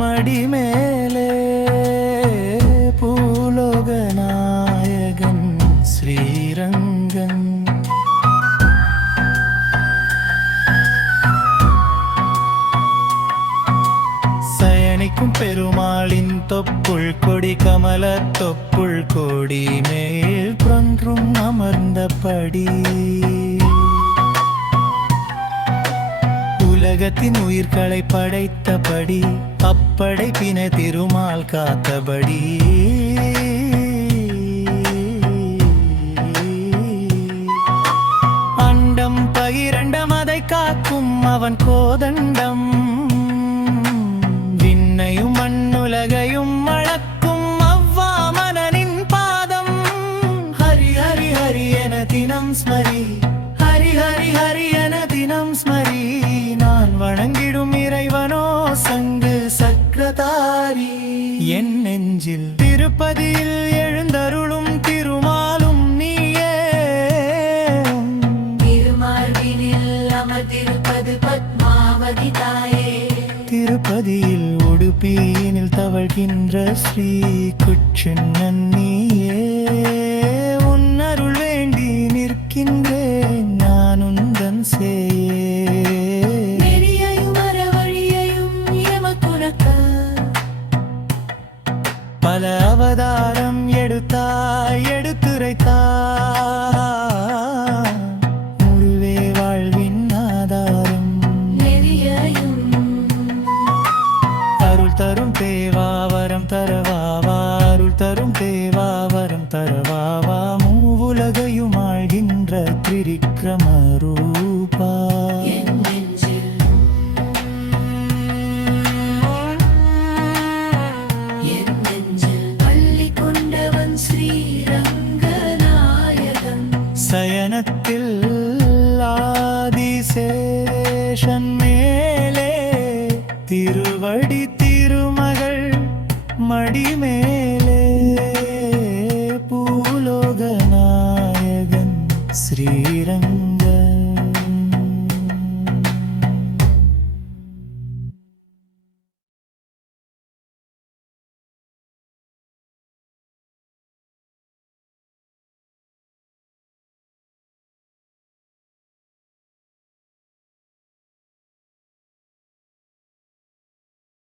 மடிமேலே பூலோகநாயகன் ஸ்ரீரங்கன். சயனிக்கும் பெருமாளின் தொப்புள் கொடி கமல தொப்புள் கொடி மேல் பொன்றும் அமர்ந்தபடி உலகத்தின் உயிர்களை படைத்தபடி அப்படைப்பினை திருமால் காத்தபடி அண்டம் பகிரண்டம் அதை காக்கும் அவன் கோதண்டம். விண்ணையும் மண்ணுலகையும் அளக்கும் அவ்வாமனின் பாதம். ஹரி ஹரி ஹரி என தினம் ஸ்மரி, ஹரி ஹரி ஹரி என தினம் ஸ்மரி. நான் வணங்கிடும் இறைவனோ சங்கு சக்கரதாரி. என் நெஞ்சில் திருப்பதியில் எழுந்தருளும் திருமாலும் நீயே. திருமார்பினில் அமர்ந்திருப்பது பத்மாவதி தாயே. திருப்பதியில் உடுப்பியினில் தவழ்கின்ற ஸ்ரீ குச்சன்னன் நீயே. உன் அருள் வேண்டி நிற்கின்றேன் நான் உந்தன் சேயே. பல அவதாரம் எடுத்தாய் எடுத்துரைத்தாய். முழுவே வாழ்வின் ஆதாரம். அருள் தரும் தேவா வரம் தரவாவா, அருள் தரும் தேவா வரம் தரவாவா. மூவுலகையும் ஆழ்கின்ற திரிக்ரம ரூபா. சயனத்தில் ஆதிசேஷன் மேலே திருவடி திருமகள் மடிமேலே பூலோகநாயகன் ஸ்ரீரங்கன்.